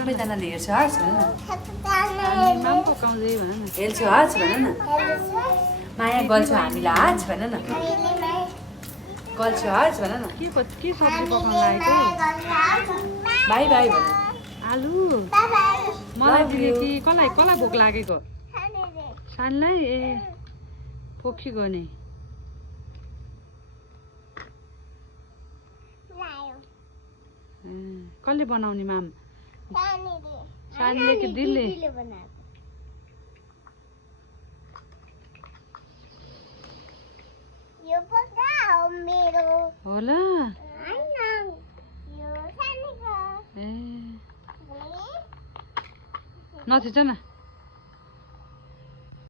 सबैजनाले हेर्छ हस् भन न माम पकाउँदै भन न हेर्छु हस् भन न माया गर्छु हामीलाई हस् भन न गर्छु हस् भन न के सब्जी पकाउन लागेको बाई बाई भन आलु मलाई दिने कि कसलाई भोक लागेको सानलाई ए पोखी गर्ने कसले बनाउने माम सानले कि दिलले होला ए नथिच न